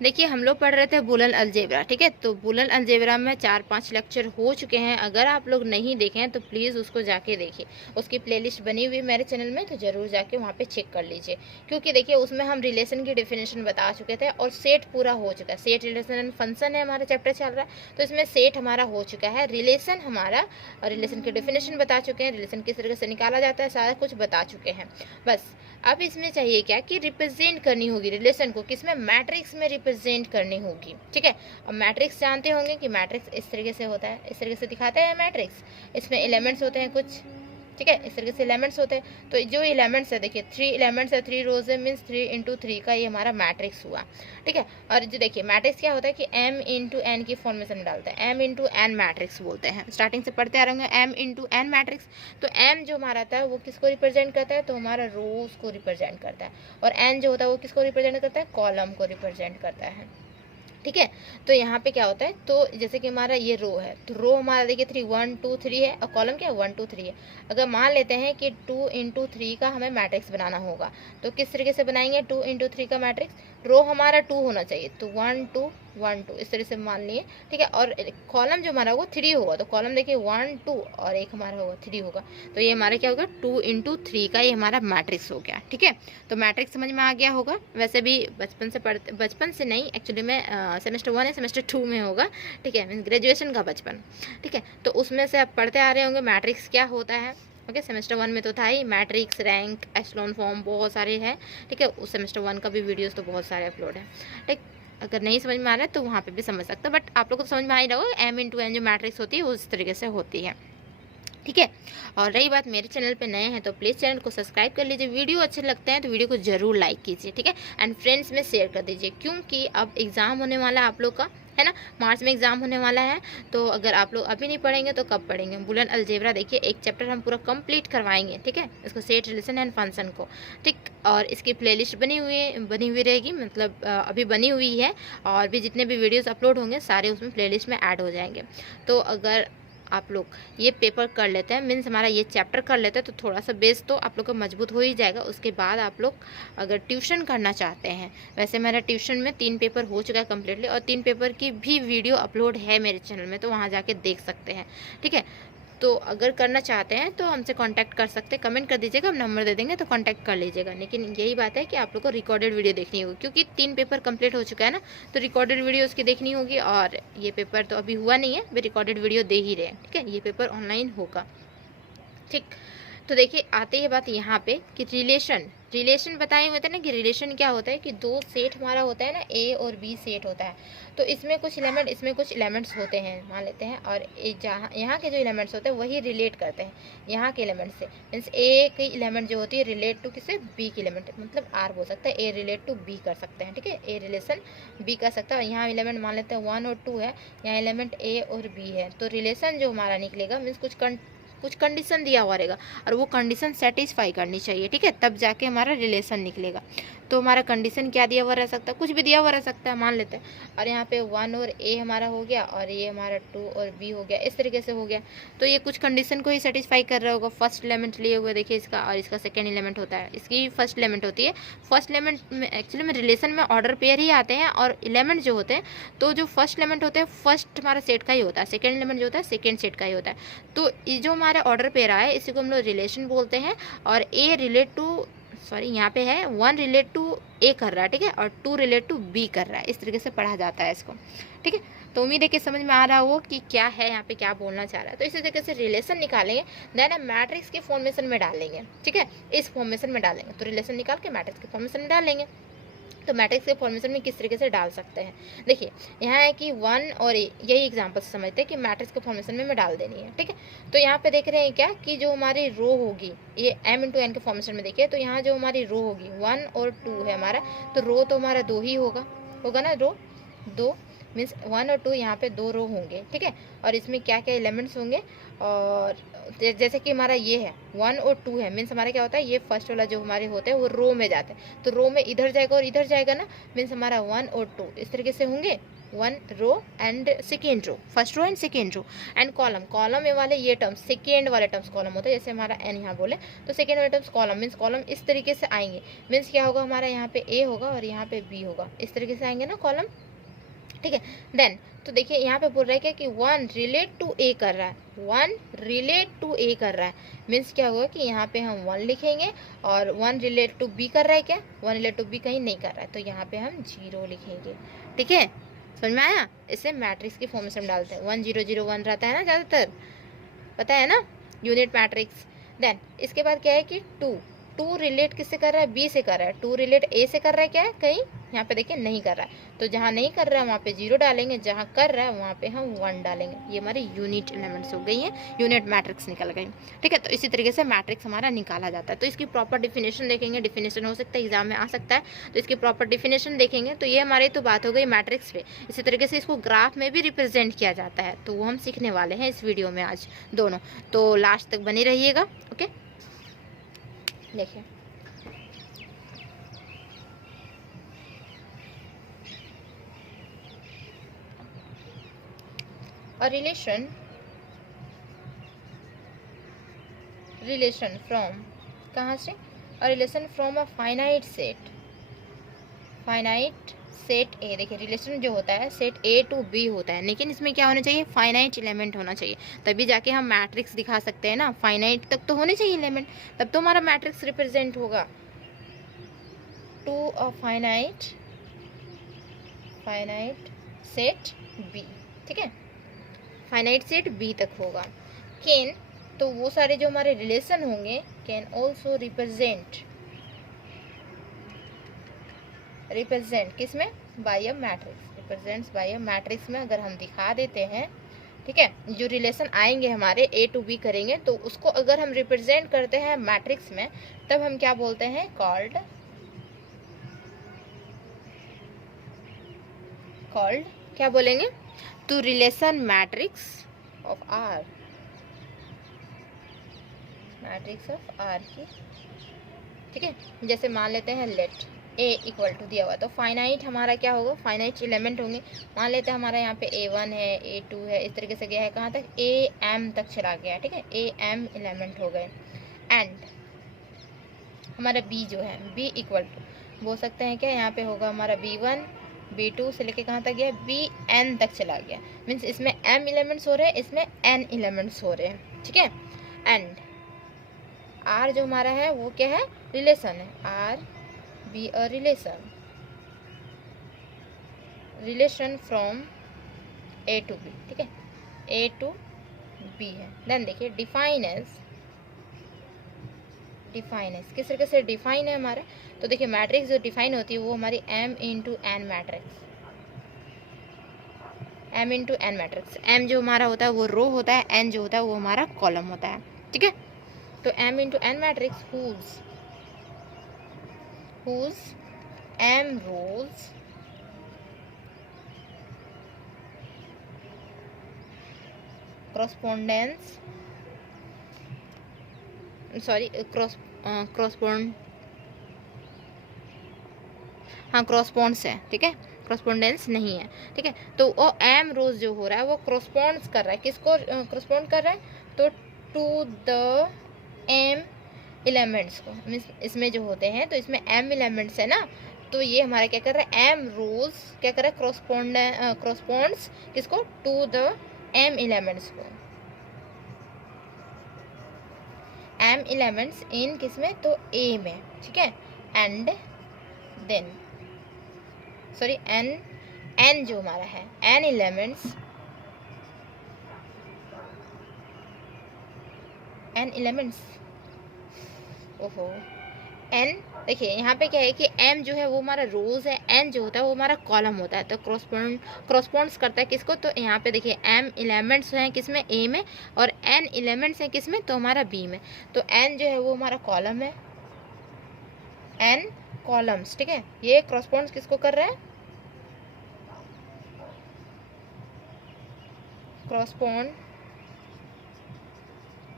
देखिए हम लोग पढ़ रहे थे बूलियन अलजेब्रा, ठीक है। तो बूलियन अलजेब्रा में 4-5 लेक्चर हो चुके हैं। अगर आप लोग नहीं देखे हैं तो प्लीज़ उसको जाके देखिए। उसकी प्लेलिस्ट बनी हुई है मेरे चैनल में, तो ज़रूर जाके वहाँ पे चेक कर लीजिए। क्योंकि देखिए उसमें हम रिलेशन की डेफिनेशन बता चुके थे और सेट पूरा हो चुका है। सेट रिलेशन एंड फंक्शन है हमारा चैप्टर चल रहा है, तो इसमें सेट हमारा हो चुका है। रिलेशन हमारा, रिलेशन की डेफिनेशन बता चुके हैं, रिलेशन किस तरीके से निकाला जाता है सारा कुछ बता चुके हैं। बस अब इसमें चाहिए क्या कि रिप्रेजेंट करनी होगी रिलेशन को, किसमें, मैट्रिक्स में रिप्रेजेंट करनी होगी, ठीक है। अब मैट्रिक्स जानते होंगे कि मैट्रिक्स इस तरीके से होता है, इस तरीके से दिखाते हैं मैट्रिक्स। इसमें एलिमेंट्स होते हैं कुछ, ठीक है, इस तरीके से एलिमेंट्स होते हैं। तो जो एलिमेंट्स है देखिए 3 एलिमेंट्स है, 3 रोज है, मीन्स 3 इंटू 3 का ये हमारा मैट्रिक्स हुआ, ठीक है। और जो देखिए मैट्रिक्स क्या होता है कि m इंटू एन की फॉर्मेशन में डालते हैं, m इंटू एन मैट्रिक्स बोलते हैं। स्टार्टिंग से पढ़ते आ रहे होंगे m इंटू एन मैट्रिक्स। तो m जो हमारा आता है वो किसको रिप्रेजेंट करता है, तो हमारा रोज को रिप्रेजेंट करता है। और n जो होता है वो किसको रिप्रेजेंट करता है, कॉलम को रिप्रेजेंट करता है, ठीक है। तो यहाँ पे क्या होता है, तो जैसे कि हमारा ये रो है, तो रो हमारा देखिए 3 1 2 3 है, और कॉलम क्या है 1 2 3 है। अगर मान लेते हैं कि 2 इंटू 3 का हमें मैट्रिक्स बनाना होगा, तो किस तरीके से बनाएंगे 2 इंटू 3 का मैट्रिक्स। रो हमारा 2 होना चाहिए, तो 1 2 1 2 इस तरह से मान लिए, ठीक है। और कॉलम जो हमारा होगा 3 होगा, तो कॉलम देखिए 1 2 और एक हमारा होगा 3 होगा। तो ये हमारा क्या होगा 2 इंटू 3 का ये हमारा मैट्रिक्स हो गया, ठीक है। तो मैट्रिक्स समझ में आ गया होगा। वैसे भी बचपन से पढ़ते, बचपन से नहीं एक्चुअली में सेमेस्टर 1 या सेमेस्टर 2 में होगा, ठीक है, मीन ग्रेजुएशन का बचपन, ठीक है। तो उसमें से आप पढ़ते आ रहे होंगे मैट्रिक्स क्या होता है, ओके। सेमेस्टर 1 में तो था ही मैट्रिक्स, रैंक, एचेलॉन फॉर्म, बहुत सारे हैं, ठीक है। उस सेमेस्टर 1 का भी वीडियोस तो बहुत सारे अपलोड है, ठीक। अगर नहीं समझ में आ रहा है तो वहाँ पे भी समझ सकते हो, बट आप लोग को तो समझ में आ ही रहा होगा m इंटू एन जो मैट्रिक्स होती है उस तरीके से होती है, ठीक है। और रही बात मेरे चैनल पे नए हैं तो प्लीज़ चैनल को सब्सक्राइब कर लीजिए। वीडियो अच्छे लगते हैं तो वीडियो को ज़रूर लाइक कीजिए, ठीक है। एंड फ्रेंड्स में शेयर कर दीजिए, क्योंकि अब एग्ज़ाम होने वाला है आप लोग का, है ना। मार्च में एग्ज़ाम होने वाला है, तो अगर आप लोग अभी नहीं पढ़ेंगे तो कब पढ़ेंगे। बूलियन अलजेब्रा देखिए एक चैप्टर हम पूरा कंप्लीट करवाएंगे, ठीक है, इसको सेट रिलेशन एंड फंक्शन को, ठीक। और इसकी प्लेलिस्ट बनी हुई रहेगी, मतलब अभी बनी हुई है, और भी जितने भी वीडियोस अपलोड होंगे सारे उसमें प्लेलिस्ट में ऐड हो जाएंगे। तो अगर आप लोग ये पेपर कर लेते हैं, मीन्स हमारा ये चैप्टर कर लेते हैं, तो थोड़ा सा बेस तो आप लोग का मजबूत हो ही जाएगा। उसके बाद आप लोग अगर ट्यूशन करना चाहते हैं, वैसे मेरा ट्यूशन में 3 पेपर हो चुका है कम्प्लीटली, और 3 पेपर की भी वीडियो अपलोड है मेरे चैनल में, तो वहाँ जाके देख सकते हैं, ठीक है। तो अगर करना चाहते हैं तो हमसे कांटेक्ट कर सकते हैं, कमेंट कर दीजिएगा, हम नंबर दे देंगे तो कांटेक्ट कर लीजिएगा। लेकिन यही बात है कि आप लोग को रिकॉर्डेड वीडियो देखनी होगी, क्योंकि 3 पेपर कंप्लीट हो चुका है ना, तो रिकॉर्डेड वीडियो उसकी देखनी होगी। और ये पेपर तो अभी हुआ नहीं है, वे रिकॉर्डेड वीडियो दे ही रहे हैं, ठीक है। ये पेपर ऑनलाइन होगा, ठीक। तो देखिए आते ही बात यहाँ पे कि रिलेशन बताए हुए थे ना कि रिलेशन क्या होता है कि दो सेट हमारा होता है ना, ए और बी सेट होता है। तो इसमें कुछ एलिमेंट, इसमें कुछ एलिमेंट्स होते हैं मान लेते हैं, और जहाँ यहाँ के जो एलिमेंट्स होते हैं वही रिलेट करते हैं यहाँ के एलिमेंट से। मीन्स ए की एलिमेंट जो होती है रिलेट टू किससे, बी की एलिमेंट, मतलब आर बोल सकते हैं, ए रिलेट टू बी कर सकते हैं, ठीक है। ए रिलेशन बी कर सकता है। यहाँ एलिमेंट मान लेते हैं 1 और 2 है, यहाँ एलिमेंट ए और बी है। तो रिलेशन जो हमारा निकलेगा मीन्स कुछ कंडीशन दिया हुआ रहेगा, और वो कंडीशन सेटिस्फाई करनी चाहिए, ठीक है, तब जाके हमारा रिलेशन निकलेगा। तो हमारा कंडीशन क्या दिया हुआ रह सकता है, कुछ भी दिया हुआ रह सकता है मान लेते हैं। और यहाँ पे 1 और ए हमारा हो गया, और ये हमारा 2 और बी हो गया, इस तरीके से हो गया। तो ये कुछ कंडीशन को ही सेटिस्फाई कर रहा होगा। फर्स्ट एलिमेंट लिए हुए देखिए इसका, और इसका सेकेंड एलिमेंट होता है, इसकी फर्स्ट एलिमेंट होती है। फर्स्ट एलिमेंट में एक्चुअली में रिलेशन में ऑर्डर पेयर ही आते हैं, और एलिमेंट जो होते हैं, तो जो फर्स्ट एलिमेंट होते हैं फर्स्ट हमारा सेट का ही होता है, सेकेंड एलिमेंट जो होता है सेकेंड सेट का ही होता है। तो ये जो हमारा ऑर्डर पेयर आया है इसी को हम लोग रिलेशन बोलते हैं। और ए रिलेट टू, सॉरी यहाँ पे है 1 रिलेट टू ए कर रहा है, ठीक है, और 2 रिलेट टू बी कर रहा है, इस तरीके से पढ़ा जाता है इसको, ठीक है। तो उम्मीद है कि समझ में आ रहा हो कि क्या है यहाँ पे क्या बोलना चाह रहा है। तो इसी तरीके से रिलेशन निकालेंगे, देन मैट्रिक्स के फॉर्मेशन में डालेंगे, ठीक है, इस फॉर्मेशन में डालेंगे। तो रिलेशन निकाल के मैट्रिक्स के फॉर्मेशन में डालेंगे। तो मैट्रिक्स के फॉर्मेशन में किस तरीके से डाल सकते हैं, देखिए यहाँ है कि 1 और ए, यही एग्जांपल से समझते हैं कि मैट्रिक्स के फॉर्मेशन में डाल देनी है, ठीक है। तो यहाँ पे देख रहे हैं क्या कि जो हमारी रो होगी ये m इंटू एन के फॉर्मेशन में देखिए, तो यहाँ जो हमारी रो होगी 1 और 2 है हमारा, तो रो तो हमारा 2 ही होगा ना, रो 2 मीन्स 1 और 2 यहाँ पे 2 रो होंगे, ठीक है। और इसमें क्या क्या एलिमेंट्स होंगे, और जैसे कि हमारा ये है 1 और 2 है, मीन्स हमारा क्या होता है, ये फर्स्ट वाला जो हमारे होते हैं वो रो में जाते हैं, तो रो में इधर जाएगा और इधर जाएगा ना, मीन्स हमारा 1 और 2 इस तरीके से होंगे, one row and second row, first row and second row, and column, column A वाले ये टर्म्स, सेकेंड वाले टर्म्स कॉलम होता है, जैसे हमारा एन यहाँ बोले तो सेकेंड वाले टर्म्स कॉलम, मीन्स कॉलम इस तरीके से आएंगे, मीन्स क्या होगा हमारा यहाँ पे ए होगा और यहाँ पे बी होगा, इस तरीके से आएंगे ना कॉलम, ठीक है। देन तो देखिए यहाँ पे बोल रहा है क्या कि वन रिलेट टू ए कर रहा है, वन रिलेट टू ए कर रहा है, मीन्स क्या होगा कि यहाँ पे हम वन लिखेंगे, और वन रिलेट टू बी कर रहा है, क्या वन रिलेट टू बी कहीं नहीं कर रहा है, तो यहाँ पे हम 0 लिखेंगे, ठीक है, समझ में आया। इसे मैट्रिक्स की फॉर्म में हम डालते हैं, 1 0 0 1 रहता है ना ज़्यादातर, पता है ना, यूनिट मैट्रिक्स। देन इसके बाद क्या है कि टू रिलेट किससे कर रहा है, बी से कर रहा है, टू रिलेट ए से कर रहा है, क्या है कहीं यहाँ पे देखिए नहीं कर रहा है, तो जहाँ नहीं कर रहा है वहाँ पे 0 डालेंगे, जहाँ कर रहा है वहाँ पे हम 1 डालेंगे, ये हमारी यूनिट एलिमेंट्स हो गई हैं, यूनिट मैट्रिक्स निकल गई, ठीक है। तो इसी तरीके से मैट्रिक्स हमारा निकाला जाता है। तो इसकी प्रॉपर डिफिनेशन देखेंगे, डिफिनेशन हो सकता है एग्जाम में आ सकता है, तो इसकी प्रॉपर डिफिनेशन देखेंगे। तो ये हमारी तो बात हो गई मैट्रिक्स पे, इसी तरीके से इसको ग्राफ में भी रिप्रेजेंट किया जाता है, तो वो हम सीखने वाले हैं इस वीडियो में आज दोनों, तो लास्ट तक बने रहिएगा, ओके। देखिए a relation from, कहाँ से, a relation from a finite set ए, देखिए रिलेशन जो होता है सेट ए टू बी होता है, लेकिन इसमें क्या होना चाहिए, फाइनाइट एलिमेंट होना चाहिए, तभी जाके हम मैट्रिक्स दिखा सकते हैं ना, फाइनाइट तक तो होने चाहिए एलिमेंट, तब तो हमारा मैट्रिक्स रिप्रेजेंट होगा। To a finite set B, ठीक है, फाइनाइट सेट बी तक होगा। कैन, तो वो सारे जो हमारे रिलेशन होंगे, कैन ऑल्सो रिप्रेजेंट किस में, by a matrix, represents by a matrix में अगर हम दिखा देते हैं, ठीक है, जो रिलेशन आएंगे हमारे ए टू बी करेंगे, तो उसको अगर हम रिप्रेजेंट करते हैं मैट्रिक्स में, तब हम क्या बोलते हैं, कॉल्ड क्या बोलेंगे, to relation matrix of R, matrix of R की, ठीक है। जैसे मान लेते हैं लेट ए इक्वल टू दिया हुआ, तो फाइनाइट हमारा क्या होगा, फाइनाइट एलिमेंट होंगे, मान लेते हैं हमारा यहाँ पे A1 है, A2 है, इस तरीके से गया है कहाँ तक, AM तक चला गया, ठीक है, AM एलिमेंट हो गए। एंड हमारा B जो है, B इक्वल टू बोल सकते हैं क्या, यहाँ पे होगा हमारा B1 B2 से लेके कहाँ तक गया, Bn तक चला गया, मीन्स इसमें M एलिमेंट्स हो रहे हैं, इसमें N एलिमेंट्स हो रहे हैं, ठीक है। एंड R जो हमारा है वो क्या है, रिलेशन है, R be a relation from A to B, ठीक है, ए टू बी है। देन देखिए डिफाइन एज किस तरीके से डिफाइन है हमारा, तो देखिए मैट्रिक्स जो डिफाइन होती है वो हमारी M into an matrix, M into an matrix, M जो हमारा होता है वो रो होता है, N जो होता है वो हमारा कॉलम होता है, ठीक है। तो M into an matrix whose M rows corresponds है, ठीक है, क्रॉसपोंडेंस नहीं है, ठीक है। तो वो एम रोज जो हो रहा है वो क्रॉसपॉन्ड्स कर रहा है, किसको क्रॉसपॉन्ड कर रहा है, तो टू द एम एलिमेंट्स को, मीन्स इसमें जो होते हैं तो इसमें एम एलिमेंट्स है ना, तो ये हमारा क्या कर रहा है, एम रोज क्या कर रहा है, क्रॉसपॉन्ड्स किसको, टू द एम एलिमेंट्स को, एम एलिमेंट्स इन किसमें, तो ए में, ठीक है। एंड देन सॉरी एन जो हमारा है, एन एलिमेंट्स ओहो एन, देखिए यहाँ पे क्या है कि एम जो है वो हमारा रोज है, एन जो होता है वो हमारा कॉलम होता है, तो क्रॉसपॉन्ड्स करता है किसको, तो यहाँ पे देखिए एम एलिमेंट्स हैं किसमें, ए में, और एन एलिमेंट्स हैं किसमें, तो हमारा बी में, तो एन जो है वो हमारा कॉलम है, एन कॉलम्स, ठीक है, ये क्रॉसपॉन्ड्स किसको कर रहा है, correspond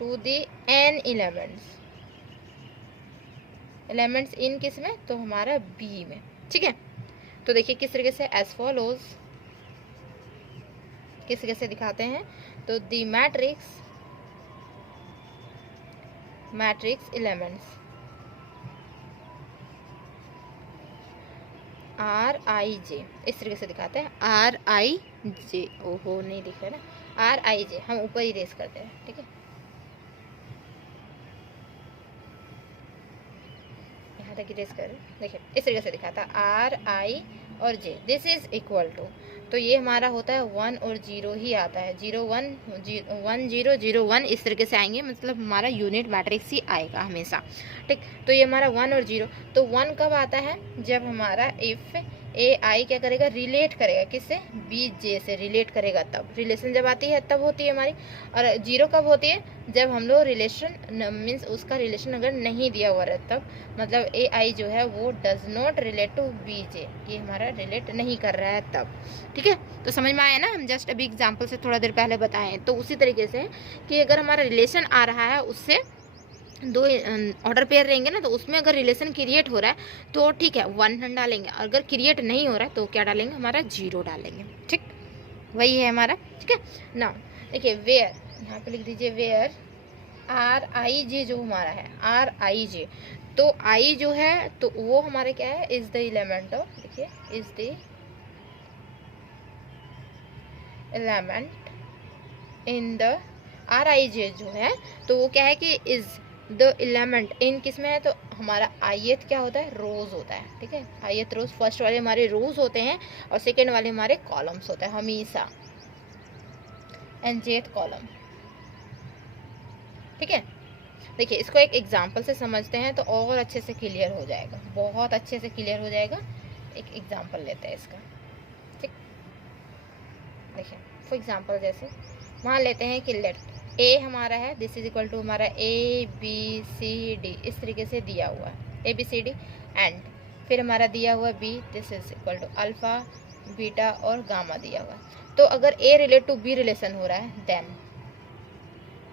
to the N elements in किस में, तो हमारा बी में, ठीक है। तो देखिए किस तरीके से एज फॉलोज किस कैसे दिखाते हैं, तो दी मैट्रिक्स एलिमेंट्स RIJ, इस तरीके से दिखाते हैं RIJ। ओहो नहीं दिख रहा ना, RIJ हम ऊपर ही रेस करते हैं, ठीक है, यहाँ तक रेस कर, देखिए इस तरीके से दिखाता है RI और J, this is equal to, तो ये हमारा होता है 1 और 0 ही आता है, 0 1 1 0 0 1 इस तरीके से आएंगे, मतलब हमारा यूनिट मैट्रिक्स ही आएगा हमेशा, ठीक। तो ये हमारा 1 और 0, तो 1 कब आता है, जब हमारा इफ AI क्या करेगा, रिलेट करेगा किससे, BJ से रिलेट करेगा, तब रिलेशन जब आती है तब होती है हमारी। और 0 कब होती है, जब हम लोग रिलेशन मीन्स उसका रिलेशन अगर नहीं दिया हुआ रहता तब, मतलब AI जो है वो does not relate to BJ, ये हमारा रिलेट नहीं कर रहा है तब, ठीक है। तो समझ में आया ना, हम जस्ट अभी एग्जाम्पल से थोड़ा देर पहले बताएं। तो उसी तरीके से कि अगर हमारा रिलेशन आ रहा है उससे दो ऑर्डर पेयर रहेंगे ना, तो उसमें अगर रिलेशन क्रिएट हो रहा है तो ठीक है 1 डालेंगे, अगर क्रिएट नहीं हो रहा है तो क्या डालेंगे, हमारा 0 डालेंगे, ठीक, वही है हमारा, ठीक है ना। देखिए वेयर, यहाँ पे लिख दीजिए वेयर RIJ जो हमारा है RIJ, तो I जो है तो वो हमारे क्या है, इज द एलिमेंट ऑफ, देखिए is the element in the RIJ जो है, तो वो क्या है कि इज द एलिमेंट इन किस में है, तो हमारा ith क्या होता है, रोज होता है, ठीक है, ith रोज, फर्स्ट वाले हमारे रोज होते हैं और सेकेंड वाले हमारे कॉलम्स होते हैं हमेशा, एंड jth कॉलम, ठीक है। देखिए इसको एक एग्जांपल से समझते हैं तो और अच्छे से क्लियर हो जाएगा, बहुत अच्छे से क्लियर हो जाएगा। एक एग्जांपल लेते हैं इसका, ठीक। देखिए फॉर एग्जांपल जैसे मान लेते हैं कि लेट A हमारा है, दिस इज इक्वल टू हमारा ABCD, इस तरीके से दिया हुआ है ABCD, एंड फिर हमारा दिया हुआ B, this is equal to alpha beta और गामा दिया हुआ है। तो अगर A relate to B relation हो रहा है,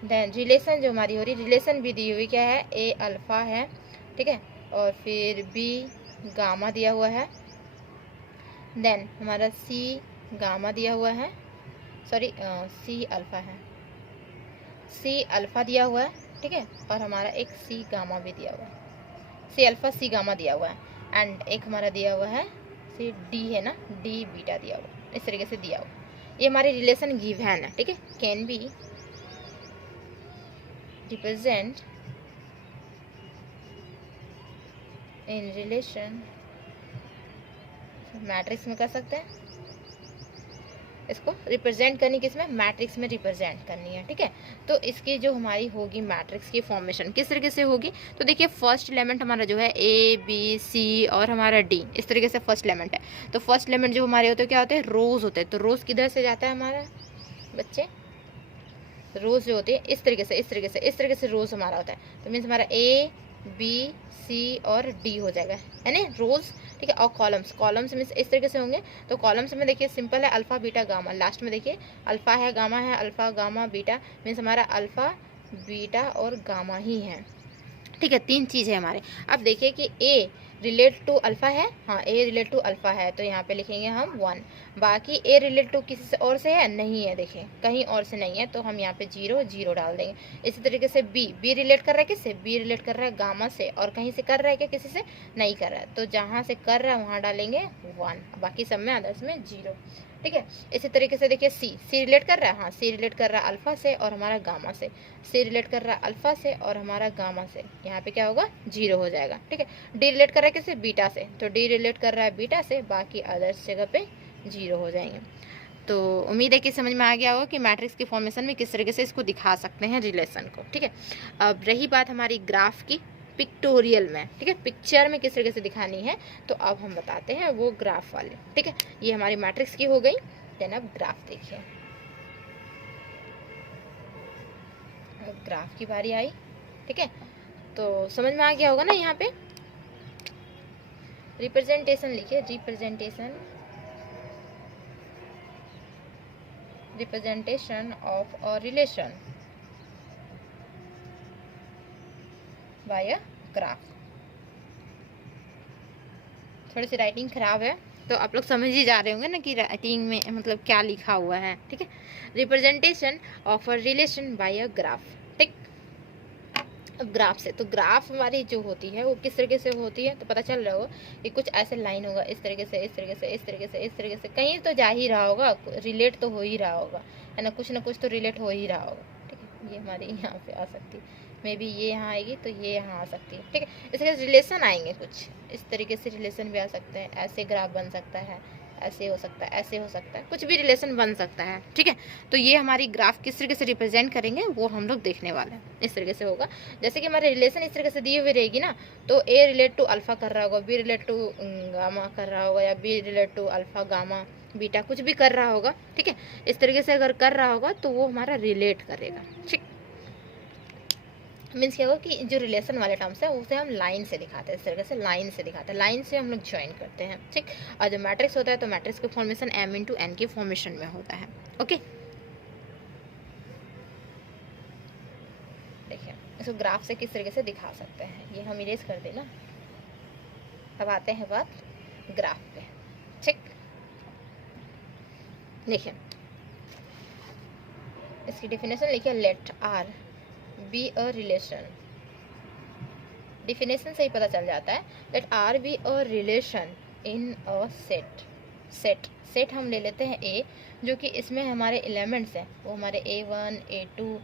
देन रिलेशन जो हमारी हो रही, रिलेशन भी दी हुई क्या है, A अल्फा है, ठीक है, और फिर B गामा दिया हुआ है, देन हमारा C गामा दिया हुआ है, सॉरी C अल्फा है, C अल्फा दिया हुआ है, ठीक है, और हमारा एक C गामा भी दिया हुआ है, C अल्फा C गामा दिया हुआ है, एंड एक हमारा दिया हुआ है C D है ना, D बीटा दिया हुआ, इस तरीके से दिया हुआ, ये हमारी रिलेशन गिवन है, ठीक है, can be represent in relation, matrix में कर सकते हैं इसको रिप्रेजेंट करनी, किस में, मैट्रिक्स में रिप्रेजेंट करनी है, ठीक है। तो इसकी जो हमारी होगी मैट्रिक्स की फॉर्मेशन किस तरीके से होगी, तो देखिए फर्स्ट एलिमेंट हमारा जो है ABC और हमारा D, इस तरीके से फर्स्ट एलिमेंट है। तो फर्स्ट एलिमेंट जो हमारे होते हैं क्या होते हैं, रोज होते हैं, तो रोज किधर से जाता है हमारा बच्चे, रोज जो होते हैं इस तरीके से रोज हमारा होता है, तो मीन्स हमारा ABC और D हो जाएगा, है ना रोज, ठीक है। और कॉलम्स में इस तरीके से होंगे, तो कॉलम्स में देखिए सिंपल है अल्फा बीटा गामा, लास्ट में देखिए अल्फा है गामा है, अल्फा गामा बीटा, मीन्स हमारा अल्फा बीटा और गामा ही है, ठीक है, 3 चीज़ है हमारे। अब देखिए कि A रिलेट टू अल्फा है, हाँ A रिलेट टू अल्फा है, तो यहाँ पे लिखेंगे हम 1, बाकी A रिलेट टू किसी से और से है, नहीं है, देखिए कहीं और से नहीं है, तो हम यहाँ पे 0 0 डाल देंगे। इसी तरीके से B रिलेट कर रहा है किससे, B रिलेट कर रहा है गामा से, और कहीं से कर रहा है क्या, किसी से नहीं कर रहा है, तो जहाँ से कर रहा है वहाँ डालेंगे 1, बाकी सब में अदर्स में 0, ठीक है। इसी तरीके से देखिए C रिलेट कर रहा है, हाँ C रिलेट कर रहा है अल्फा से और हमारा गामा से, C रिलेट कर रहा है अल्फा से और हमारा गामा से, यहाँ पे क्या होगा 0 हो जाएगा, ठीक है। D रिलेट कर रहा है किससे, बीटा से, तो D रिलेट कर रहा है बीटा से, बाकी अदर्स जगह पे 0 हो जाएंगे। तो उम्मीद है कि समझ में आ गया होगा कि मैट्रिक्स की फॉर्मेशन में किस तरीके से इसको दिखा सकते हैं रिलेशन को, ठीक है। अब रही बात हमारी ग्राफ की, पिक्टोरियल में, ठीक है, पिक्चर में किस तरीके से दिखानी है, तो अब हम बताते हैं वो ग्राफ वाले, ठीक है। ये हमारी मैट्रिक्स की हो गई, देन अब ग्राफ देखिए, अब ग्राफ की बारी आई, ठीक है। तो समझ में आ गया होगा ना, यहाँ पे रिप्रेजेंटेशन लिखिए, representation of a relation bye a graph. थोड़ी सी राइटिंग खराब है तो आप लोग समझ ही जा रहे होंगे ना कि राइटिंग में मतलब क्या लिखा हुआ है, ठीक है। Representation of a relation bye a graph, ठीक। अब ग्राफ से, तो ग्राफ हमारी जो होती है वो किस तरीके से होती है, तो पता चल रहा होगा कि कुछ ऐसे लाइन होगा इस तरीके से, इस तरीके से, इस तरीके से, इस तरीके से, कहीं तो जा ही रहा होगा, रिलेट तो हो ही रहा होगा, है ना कुछ तो रिलेट हो ही रहा होगा, ठीक है। ये हमारी यहाँ पे आ सकती है, मे बी ये यहाँ आएगी तो ये यहाँ आ सकती है, ठीक है। इसके रिलेशन आएंगे कुछ इस तरीके से, रिलेशन भी आ सकते हैं, ऐसे ग्राफ बन सकता है, ऐसे हो सकता है, ऐसे हो सकता है, कुछ भी रिलेशन बन सकता है, ठीक है। तो ये हमारी ग्राफ किस तरीके से रिप्रेजेंट करेंगे वो हम लोग देखने वाले हैं। इस तरीके से होगा, जैसे कि हमारे रिलेशन इस तरीके से दी हुई रहेगी ना, तो ए रिलेट टू अल्फा कर रहा होगा, बी रिलेट टू गामा कर रहा होगा, या B relate to alpha gamma beta, कुछ भी कर रहा होगा, ठीक है। इस तरीके से अगर कर रहा होगा तो वो हमारा रिलेट करेगा, ठीक। मीन्स क्या होगा कि जो रिलेशन वाले टर्म्स है उसे हम लाइन से दिखाते हैं, इस तरीके से लाइन से दिखाते हैं, लाइन से हम लोग ज्वाइन करते हैं, ठीक। और जो मैट्रिक्स होता है तो मैट्रिक्स का फॉर्मेशन m इंटू n की फॉर्मेशन में होता है, ओके। देखिए इसको ग्राफ से किस तरीके से दिखा सकते हैं, ये हम इरेज कर दें ना। अब आते हैं बात ग्राफ पे, ठीक। देखिए इसकी डेफिनेशन लिखिए, let R be a relation, definition से ही पता चल जाता है, let R be a relation in a set, set हम ले लेते हैं ए, जो कि इसमें हमारे एलिमेंट्स हैं वो हमारे A1 A2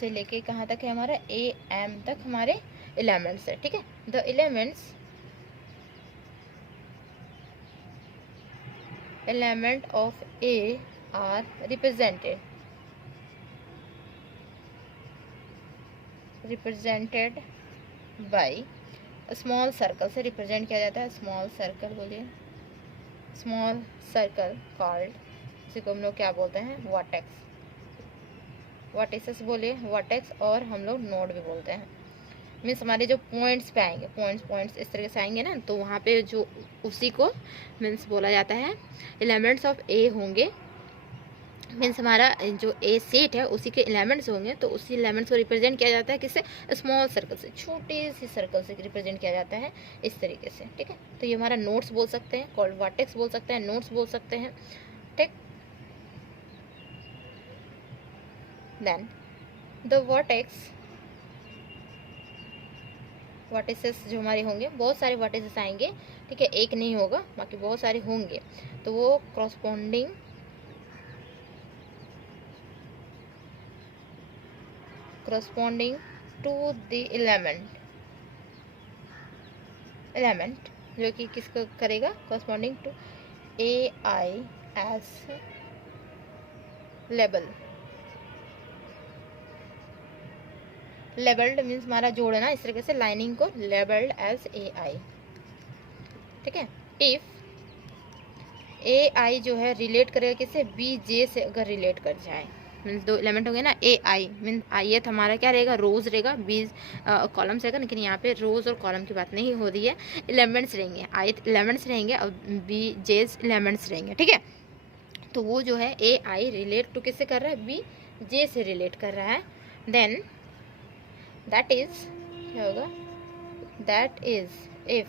से लेके कहाँ तक है हमारा AM तक हमारे एलिमेंट्स है, ठीक है। The element of A are represented by small circle से रिप्रेजेंट किया जाता है, स्मॉल सर्कल बोलिए, स्मॉल सर्कल कॉल्ड, इसी को हम लोग क्या बोलते हैं वर्टेक्स, वर्टिसेस बोलिए वर्टेक्स, और हम लोग नोड भी बोलते हैं। मीन्स हमारे जो पॉइंट्स पे आएंगे, पॉइंट्स इस तरीके से आएंगे ना, तो वहाँ पे जो उसी को मीन्स बोला जाता है एलिमेंट्स ऑफ ए होंगे, मीन्स हमारा जो ए सेट है उसी के एलिमेंट्स होंगे, तो उसी एलिमेंट्स को रिप्रेजेंट किया जाता है किससे, स्मॉल सर्कल से, छोटे सी सर्कल से रिप्रेजेंट किया जाता है इस तरीके से, ठीक है। तो ये हमारा नोट्स बोल सकते हैं, कॉल्ड वर्टेक्स बोल सकते हैं, नोट्स बोल सकते हैं, ठीक। देन द वर्टिसेस जो हमारे होंगे, बहुत सारे वर्टिसेस आएंगे, ठीक है, एक नहीं होगा, बाकी बहुत सारे होंगे, तो वो करस्पॉन्डिंग टू द एलिमेंट जो कि किसको करेगा, corresponding to AI as labelled means हमारा जोड़ना, इस तरीके से लाइनिंग को लेबल्ड एज AI, ठीक है। इफ AI जो है रिलेट करेगा किससे, BJ से अगर रिलेट कर जाए, मीन्स दो एलिमेंट हो गए ना, AI मीन्स ith हमारा क्या रहेगा, रोज रहेगा, बीज कॉलम्स रहेगा, लेकिन यहाँ पे रोज और कॉलम की बात नहीं हो रही है, एलिमेंट्स रहेंगे, ith एलिमेंट्स रहेंगे और BJ's एलिमेंट्स रहेंगे, ठीक है। तो वो जो है AI रिलेट टू किससे कर रहा है, BJ से रिलेट कर रहा है, देन दैट इज क्या होगा, दैट इज इफ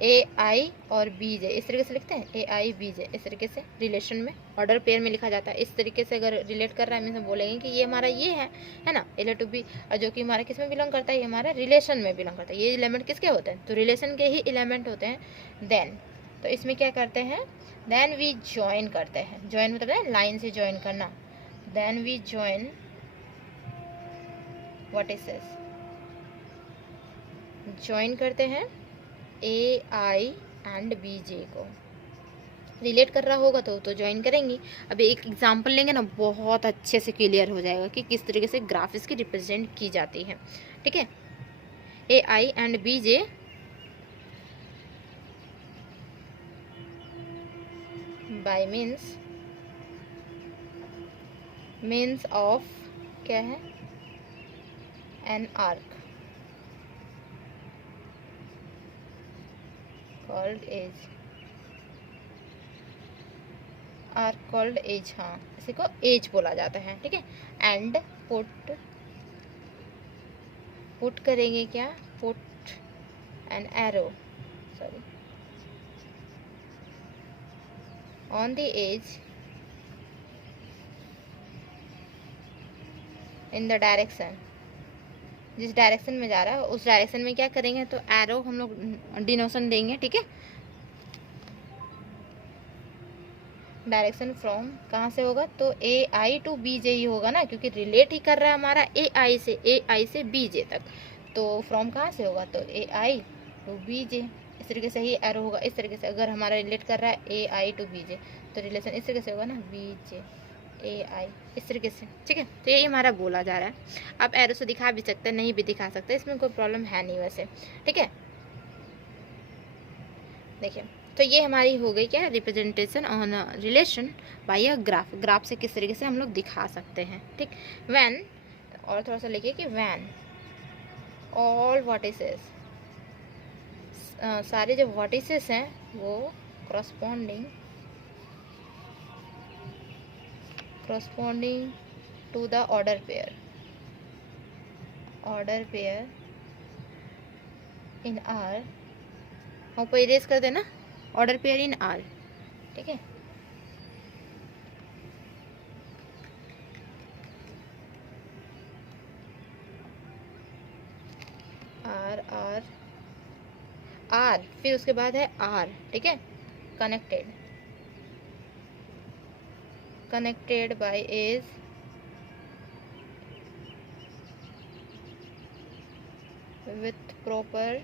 AI और BJ इस तरीके से लिखते हैं, AI BJ इस तरीके से रिलेशन में ऑर्डर पेयर में लिखा जाता है, इस तरीके से अगर रिलेट कर रहा है, हम बोलेंगे कि ये हमारा ये है ना, एल टू बी, जो कि हमारा किस में बिलोंग करता है, ये हमारा रिलेशन में बिलोंग करता है, ये एलिमेंट किसके होते हैं, तो रिलेशन के ही एलिमेंट होते हैं। देन तो इसमें क्या करते हैं, देन वी ज्वाइन करते हैं, ज्वाइन मतलब है लाइन से ज्वाइन करना, then we join what is this, join करते हैं AI एंड BJ को, रिलेट कर रहा होगा तो ज्वाइन करेंगी। अभी एक एग्जांपल लेंगे ना, बहुत अच्छे से क्लियर हो जाएगा कि किस तरीके से ग्राफ इसकी रिप्रेजेंट की जाती है, ठीक है। AI and BJ by means of क्या है, an arc called edge, or called edge, हाँ इसी को एज बोला जाता है, ठीक है। एंड पुट करेंगे क्या, put an arrow, sorry on the edge in the direction, जिस डायरेक्शन में जा रहा है उस डायरेक्शन में क्या करेंगे, तो एरो हम लोग डिनोशन देंगे, ठीक है। डायरेक्शन फ्रॉम कहाँ से होगा, तो ए आई टू बी जे ही होगा ना, क्योंकि रिलेट ही कर रहा है हमारा ए आई से बी जे तक। तो फ्रॉम कहाँ से होगा, तो ए आई टू बी जे, इस तरीके से ही एरो होगा। इस तरीके से अगर हमारा रिलेट कर रहा है ए आई टू बी जे, तो रिलेशन इस तरीके से होगा ना, बी जे ए आई, इस तरीके से, ठीक है। तो यही हमारा बोला जा रहा है। आप एरो से दिखा भी सकते हैं, नहीं भी दिखा सकते, इसमें कोई प्रॉब्लम है नहीं वैसे, ठीक है। देखिए, तो ये हमारी हो गई क्या, representation on relation bye a graph. Graph से किस तरीके से हम लोग दिखा सकते हैं, ठीक। व्हेन, और थोड़ा सा लिखिए कि व्हेन ऑल वर्टिसेस, सारे जो वर्टिसेस हैं वो corresponding to the order pair in R, हम ऊपर इरेज कर देना, ऑर्डर पेयर इन आर, ठीक है। आर आर आर, फिर उसके बाद है आर, ठीक है। Connected by edge with proper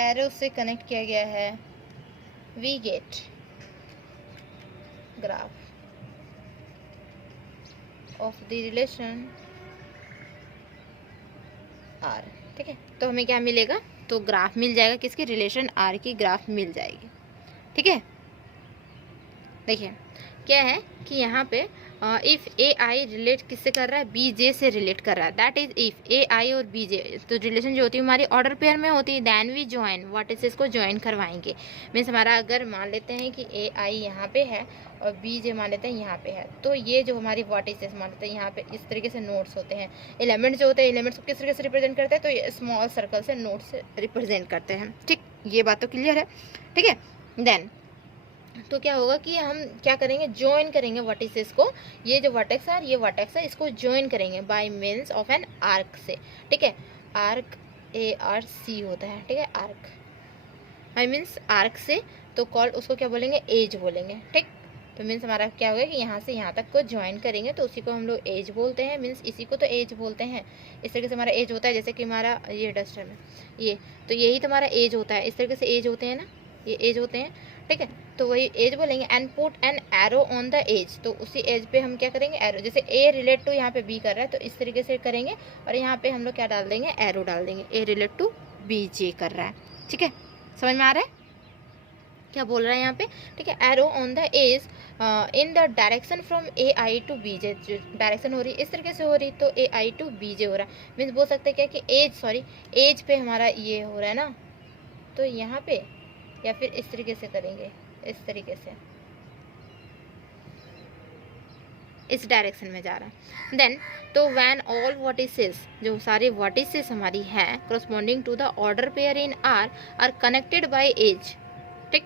arrow से कनेक्ट किया गया है, we get graph of the relation R, ठीक है। तो हमें क्या मिलेगा, तो ग्राफ मिल जाएगा, किसकी, रिलेशन आर की ग्राफ मिल जाएगी, ठीक है। देखिए क्या है कि यहाँ पे इफ़ ए आई रिलेट किससे कर रहा है, बी जे से रिलेट कर रहा है, दैट इज इफ ए आई और बी जे, तो रिलेशन जो होती है हमारी ऑर्डर पेयर में होती है, देन वी ज्वाइन वर्टिसेस को ज्वाइन करवाएंगे। मीन्स हमारा अगर मान लेते हैं कि ए आई यहाँ पे है और बी जे मान लेते हैं यहाँ पे है, तो ये जो हमारी वर्टिसेस मान लेते हैं यहाँ पे इस तरीके से नोड्स होते हैं। एलिमेंट्स जो होते हैं, एलिमेंट्स को किस तरीके से रिप्रेजेंट करते हैं, तो ये स्मॉल सर्कल से नोड से रिप्रेजेंट करते हैं, ठीक। ये बात तो क्लियर है, ठीक है। देन तो क्या होगा कि हम क्या करेंगे, ज्वाइन करेंगे वर्टिसेस को, ये जो वर्टेक्स है ये वर्टेक्स है, इसको ज्वाइन करेंगे bye means of an arc से, ठीक है। आर्क ARC होता है, ठीक है, आर्क आई मीन्स आर्क से, तो कॉल उसको क्या बोलेंगे, एज बोलेंगे, ठीक। तो मीन्स हमारा क्या होगा कि यहाँ से यहाँ तक को ज्वाइन करेंगे, तो उसी को हम लोग एज बोलते हैं, मीन्स इसी को तो एज बोलते हैं। इस तरीके से हमारा एज होता है, जैसे कि हमारा ये डस्टर में ये, तो यही तो हमारा एज होता है, इस तरीके से एज होते हैं ना, ये एज होते हैं, ठीक है। तो वही एज बोलेंगे। And put an arrow on the edge, तो उसी एज पे हम क्या करेंगे, एरो, जैसे ए रिलेट टू यहाँ पे बी कर रहा है तो इस तरीके से करेंगे, और यहाँ पे हम लोग क्या डाल देंगे, एरो डाल देंगे, ए रिलेट टू बी जे कर रहा है, ठीक है। समझ में आ रहा है क्या बोल रहा है यहाँ पे, ठीक है। Arrow on the edge in the direction from A I to B J, direction हो रही इस तरीके से हो रही, तो ए आई टू बी जे हो रहा है। मीन्स बोल सकते हैं क्या कि एज पे हमारा ये हो रहा है ना, तो यहाँ पे, या फिर इस तरीके से करेंगे, इस तरीके से इस डायरेक्शन में जा रहा है। देन तो व्हेन ऑल वर्टिसेस, जो सारे वर्टिसेस हमारी हैं corresponding to the order pair in R connected by edge, ठीक।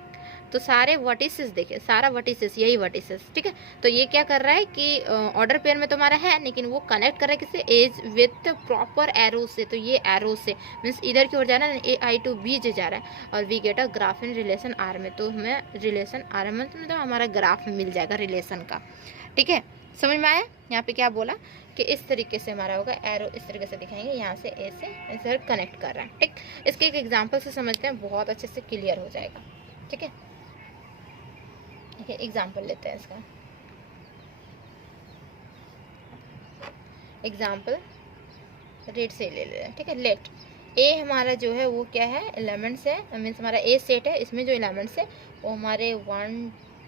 तो सारे वर्टिसेस, देखिए सारा वर्टिसेस यही वर्टिसेस, ठीक है। तो ये क्या कर रहा है कि ऑर्डर पेयर में तो हमारा है, लेकिन वो कनेक्ट कर रहा है किससे, एज विथ प्रॉपर एरो से, तो ये एरो से मीन्स इधर की ओर जा रहा है, ए आई टू बी जे जा रहा है, और we get a graph in relation R में, तो हमें रिलेशन आर में मतलब हमारा ग्राफ मिल जाएगा रिलेशन का, ठीक है। समझ में आया यहाँ पे क्या बोला कि इस तरीके से हमारा होगा, एरो इस तरीके से दिखाएंगे, यहाँ से ए से ऐसे कनेक्ट कर रहा है, ठीक। इसके एक एग्जाम्पल से समझते हैं, बहुत अच्छे से क्लियर हो जाएगा, ठीक है। एग्जाम्पल लेते हैं इसका, एग्जाम्पल रेट से ले ले रहे हैं, ठीक है। लेट ए हमारा जो है वो क्या है, एलिमेंट्स है, मीन्स हमारा ए सेट है, इसमें जो एलिमेंट्स है वो हमारे 1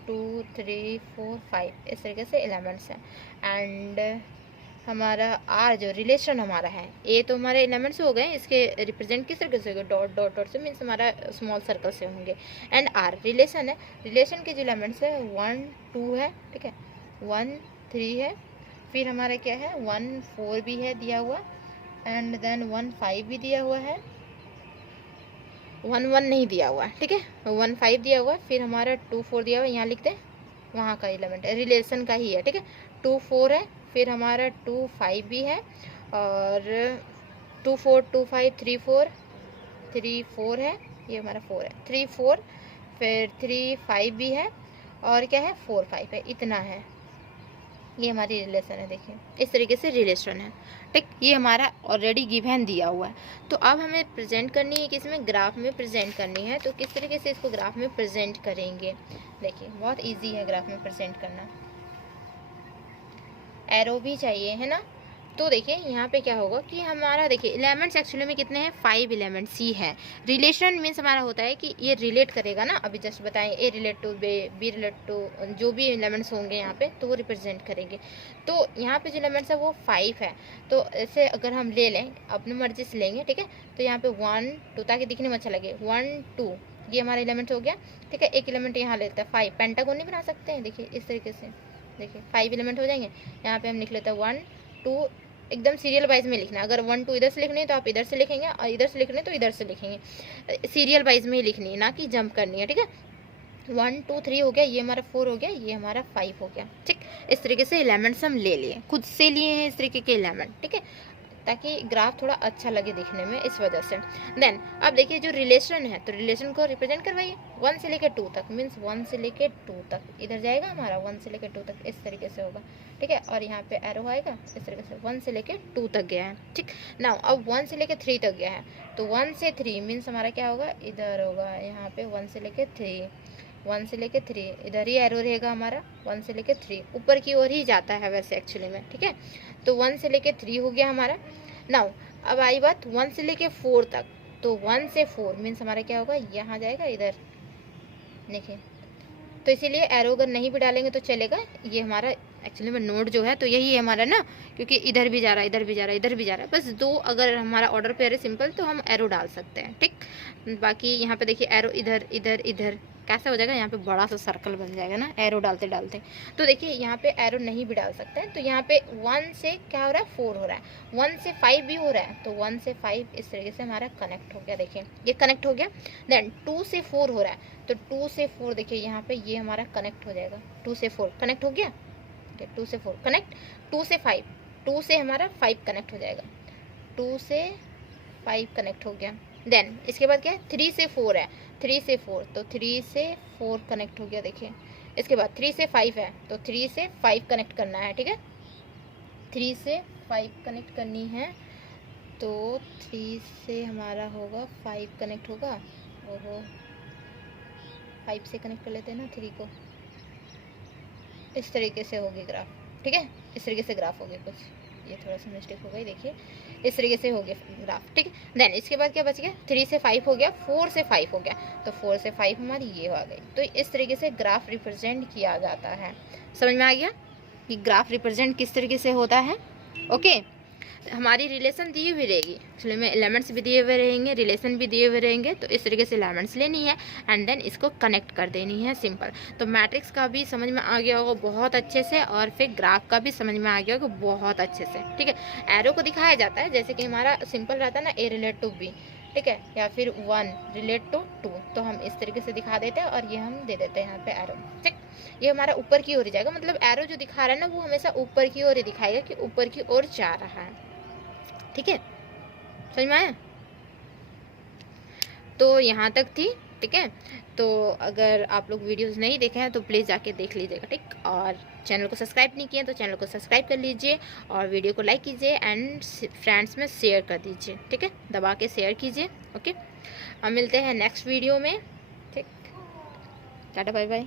2 3 4 5 इस तरीके से एलिमेंट्स हैं। एंड हमारा आर जो रिलेशन हमारा है, ए तो हमारे एलिमेंट्स हो गए, इसके रिप्रेजेंट किस तरीके से होंगे, डॉट डॉट डॉट से, मीन्स हमारा स्मॉल सर्कल से होंगे। एंड आर रिलेशन है, रिलेशन के जो एलिमेंट्स है 1 2 है, ठीक है, 1 3 है, फिर हमारा क्या है 1 4 भी है दिया हुआ, एंड देन 1 5 भी दिया हुआ है, 1 1 नहीं दिया हुआ है, ठीक है, 1 5 दिया हुआ है, फिर हमारा 2 4 दिया हुआ है, यहाँ लिखते हैं, वहाँ का एलिमेंट है, रिलेशन का ही है, ठीक है। 2 4 है, फिर हमारा 2 5 भी है, और 2 4 2 5 3 4 3 4 है, ये हमारा 4 है, 3 4, फिर 3 5 भी है, और क्या है 4 5 है, इतना है, ये हमारी रिलेशन है। देखिए इस तरीके से रिलेशन है, ठीक, ये हमारा ऑलरेडी गिवन दिया हुआ है। तो अब हमें प्रेजेंट करनी है, किस में, ग्राफ में प्रेजेंट करनी है। तो किस तरीके से इसको ग्राफ में प्रेजेंट करेंगे, देखिए बहुत इजी है ग्राफ में प्रेजेंट करना। एरो भी चाहिए है ना। तो देखिए यहाँ पे क्या होगा कि हमारा, देखिए एलिमेंट्स एक्चुअली में कितने हैं, 5 एलिमेंट्स ही हैं। रिलेशन मीन्स हमारा होता है कि ये रिलेट करेगा ना, अभी जस्ट बताएं, A relate to B relate to, जो भी एलिमेंट्स होंगे यहाँ पे तो वो रिप्रेजेंट करेंगे। तो यहाँ पे जो एलिमेंट्स है वो 5 है। तो ऐसे अगर हम ले लें, अपनी मर्जी से लेंगे, ठीक है। तो यहाँ पे 1 2, ताकि दिखने में अच्छा लगे, 1 2, ये हमारा एलिमेंट हो गया, ठीक है। एक एलिमेंट यहाँ लेते हैं 5, पेंटागोन नहीं बना सकते हैं, देखिए इस तरीके से, देखिए 5 एलिमेंट हो जाएंगे। यहाँ पे हम लिख लेते हैं 1 2, एकदम सीरियल वाइज में लिखना है। अगर 1 2 इधर से लिखनी है तो आप इधर से लिखेंगे, और इधर से लिखनी है तो इधर से लिखेंगे, सीरियल वाइज में ही लिखनी है, ना कि जंप करनी है, ठीक है। 1 2 3 हो गया, ये हमारा 4 हो गया, ये हमारा 5 हो गया, ठीक। इस तरीके से एलिमेंट्स हम ले लिए, खुद से लिए हैं इस तरीके के एलिमेंट, ठीक है, ताकि ग्राफ थोड़ा अच्छा लगे दिखने में, इस वजह से। देन अब देखिए जो रिलेशन है, तो रिलेशन को रिप्रेजेंट करवाइए 1 से लेकर 2 तक, मीन्स 1 से लेकर 2 तक, इधर जाएगा हमारा 1 से लेकर 2 तक, इस तरीके से होगा, ठीक है। और यहाँ पे एरो आएगा इस तरीके से, 1 से लेकर 2 तक गया है, ठीक। नाउ अब 1 से लेकर 3 तक गया है, तो 1 से 3 मीन्स हमारा क्या होगा, इधर होगा, यहाँ पे 1 से लेकर 3, 1 से लेकर 3, इधर ही एरो रहेगा हमारा, 1 से लेकर 3 ऊपर की ओर ही जाता है वैसे एक्चुअली में, ठीक है। तो 1 से लेकर 3 हो गया हमारा। नाउ अब आई बात 1 से लेके 4 तक, तो 1 से 4 मीन्स हमारा क्या होगा, यहाँ जाएगा इधर, देखिए। तो इसीलिए एरो अगर नहीं भी डालेंगे तो चलेगा, ये हमारा एक्चुअली में नोड जो है तो यही है हमारा ना, क्योंकि इधर भी जा रहा है, इधर भी जा रहा है, इधर भी जा रहा है, बस 2 अगर हमारा ऑर्डर पेयर है सिंपल तो हम एरो डाल सकते हैं, ठीक। बाकी यहाँ पे देखिए एरो इधर इधर इधर कैसे हो जाएगा, यहाँ पे बड़ा सा सर्कल बन जाएगा ना एरो डालते डालते। तो देखिए यहाँ पे एरो नहीं भी डाल सकते हैं, तो यहाँ पे 1 से क्या हो रहा है, 4 हो रहा है, 1 से 5 भी हो रहा है, तो 1 से 5 इस तरीके से हमारा कनेक्ट हो गया, देखिए ये कनेक्ट हो गया। देन 2 से 4 हो रहा है, तो 2 से 4 देखिए यहाँ पे ये हमारा कनेक्ट हो जाएगा, 2 से 4 कनेक्ट हो गया, 2 से 4 कनेक्ट, 2 से 5, 2 से हमारा 5 कनेक्ट हो जाएगा, 2 से 5 कनेक्ट हो गया। देन इसके बाद क्या है, 3 से 4 है, 3 से 4, तो 3 से 4 कनेक्ट हो गया, देखिए। इसके बाद 3 से 5 है, तो 3 से 5 कनेक्ट करना है, ठीक है, 3 से 5 कनेक्ट करनी है, तो 3 से हमारा होगा 5 कनेक्ट होगा, ओहो 5 से कनेक्ट कर लेते हैं ना 3 को, इस तरीके से होगी ग्राफ, ठीक है, इस तरीके से ग्राफ होगी, कुछ ये थोड़ा सा मिस्टेक हो गई, देखिए इस तरीके से हो गया ग्राफ, ठीक है। देन इसके बाद क्या बच गया, 3 से 5 हो गया, 4 से 5 हो गया, तो 4 से 5 हमारी ये आ गई। तो इस तरीके से ग्राफ रिप्रेजेंट किया जाता है, समझ में आ गया कि ग्राफ रिप्रेजेंट किस तरीके से होता है। ओके, हमारी रिलेशन दी हुई रहेगी, एक्चुअली में एलिमेंट्स भी दिए हुए रहेंगे, रिलेशन भी दिए हुए रहेंगे, तो इस तरीके से एलिमेंट्स लेनी है एंड देन इसको कनेक्ट कर देनी है, सिंपल। तो मैट्रिक्स का भी समझ में आ गया होगा बहुत अच्छे से, और फिर ग्राफ का भी समझ में आ गया होगा बहुत अच्छे से, ठीक है। एरो को दिखाया जाता है जैसे कि हमारा सिंपल रहता है ना, ए रिलेट टू बी, ठीक है, या फिर 1 रिलेट टू 2, तो हम इस तरीके से दिखा देते हैं, और ये हम दे देते हैं यहाँ पे एरो, ठीक। ये हमारा ऊपर की ओर ही जाएगा, मतलब एरो जो दिखा रहा है ना वो हमेशा ऊपर की ओर ही दिखाएगा कि ऊपर की ओर जा रहा है, ठीक है, समझ में आया। तो यहाँ तक थी, ठीक है। तो अगर आप लोग वीडियोस नहीं देखे हैं तो प्लीज़ जाके देख लीजिएगा, ठीक। और चैनल को सब्सक्राइब नहीं किए तो चैनल को सब्सक्राइब कर लीजिए, और वीडियो को लाइक कीजिए एंड फ्रेंड्स में शेयर कर दीजिए, ठीक है, दबा के शेयर कीजिए। ओके, अब मिलते हैं नेक्स्ट वीडियो में, ठीक, टाटा बाय बाय।